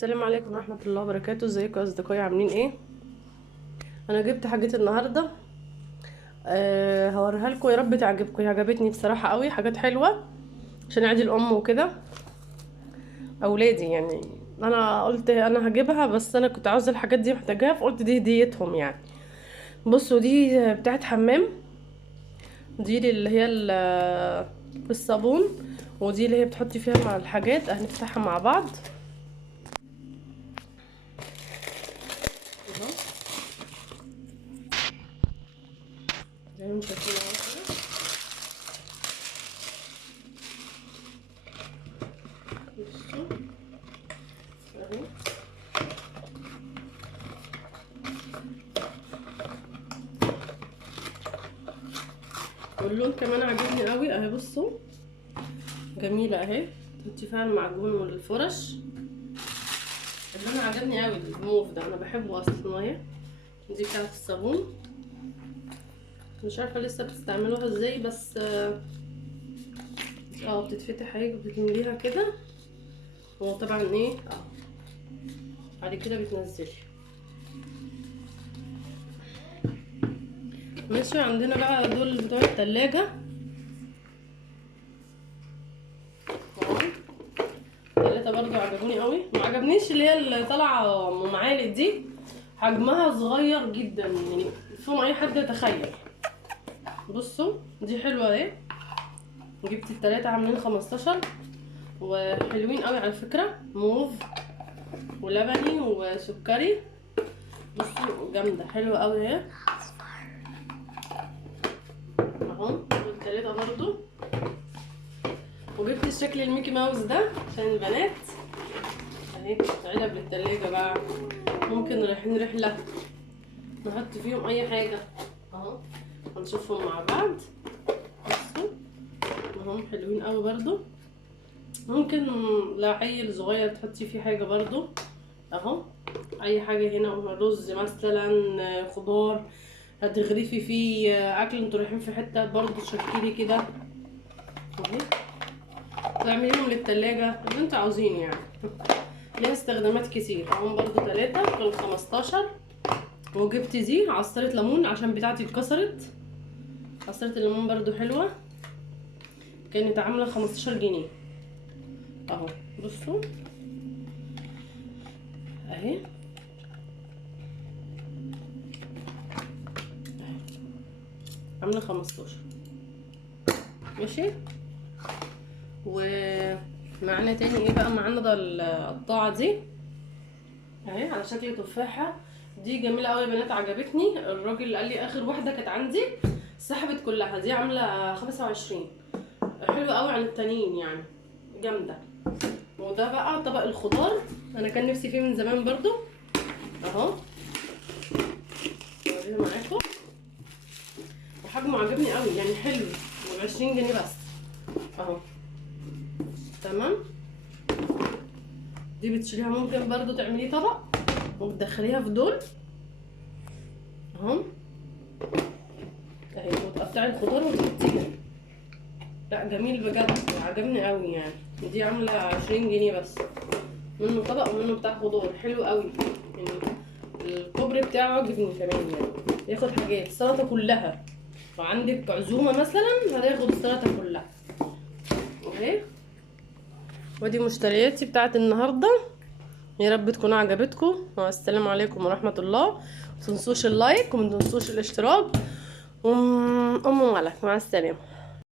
السلام عليكم ورحمة الله وبركاته. ازيكم يا اصدقائي، عاملين ايه؟ انا جبت حاجات النهاردة هوريها لكم، يا رب تعجبكم. هي عجبتني بصراحة قوي، حاجات حلوة عشان عيد الام وكده اولادي يعني. انا قلت انا هجيبها، بس انا كنت عاوزة الحاجات دي محتاجاها، فقلت دي هديتهم يعني. بصوا دي بتاعت حمام، دي اللي هي الصابون، ودي اللي هي بتحطي فيها مع الحاجات. هنفتحها مع بعض. زي ما انتم شايفين اهو كده. بصوا اهي، واللون كمان عجبني قوي اهي. بصوا جميله اهي، تحطي فيها المعجون والفرش. اللون عجبني قوي، الموف ده انا بحبه اصلا اهي. دي بتاعت الصابون، مش عارفه لسه بتستعملوها ازاي، بس بتتفتح اهي، بتمليها كده، وطبعا ايه بعد كده بتنزلي. ماشي. عندنا بقى دول بتوع التلاجة التلاتة، برضو عجبوني قوي. ما عجبنيش اللي هي اللي طالعه ام معالق دي، حجمها صغير جدا يعني فوق اي حد يتخيل. بصوا دي حلوه اهي، جبت التلاتة عاملين 15 وحلوين قوي على فكره، موف ولبني وسكري. بصوا جامده حلوه قوي اهي اهو. دول التلاتة برضو. وجبت الشكل الميكي ماوس ده عشان البنات اهي، علب للتلاجة بقى، ممكن رايحين رحله نحط فيهم اي حاجه اهو. هنشوفهم مع بعض. بصوا هم حلوين قوي برضو، ممكن لو عيل صغير تحطي فيه حاجه برضو اهو. اي حاجه هنا، رز مثلا، خضار هتغرفي فيه اكل، انتوا رايحين في حته برضو تشكلي كده اهي، تعمليهم للتلاجة اللي انتوا عاوزينه يعني. ليها استخدامات كتير. هم برضو 3 كانوا 15. وجبت دي عصرة ليمون عشان بتاعتي اتكسرت. عصرة الليمون برضو حلوة، كانت عاملة 15 جنيه اهو. بصوا اهي عاملة 15. ماشي. ومعانا تاني ايه بقى؟ معانا ده القطاعة دي اهي على شكل تفاحة. دي جميلة قوي يا بنات، عجبتني. الراجل قال لي اخر واحدة كانت عندي سحبت كلها. دي عاملة 25، حلوة قوي عن التانيين يعني، جامدة. وده بقى طبق الخضار، انا كان نفسي فيه من زمان برضو اهو. اوريها معاكم، وحجمه عجبني قوي يعني، حلو. و20 جنيه بس اهو. تمام. دي بتشيليها، ممكن برضو تعمليه طبق وتدخليها في دول اهو اهي، وتقطعي الخضار وتحطيها. لا جميل بجد، عجبني قوي يعني. دي عامله 20 جنيه بس، منه طبق ومنه بتاع خضار، حلو قوي يعني. الكوبري بتاعه عجبني كمان يعني، ياخد حاجات السلطه كلها. وعندك عزومه مثلا هتاخد السلطه كلها اهي. ودي مشترياتي بتاعت النهارده، يا رب تكون عجبتكم. والسلام عليكم ورحمه الله. متنسوش اللايك ومتنسوش الاشتراك. ام ملك، مع السلامه.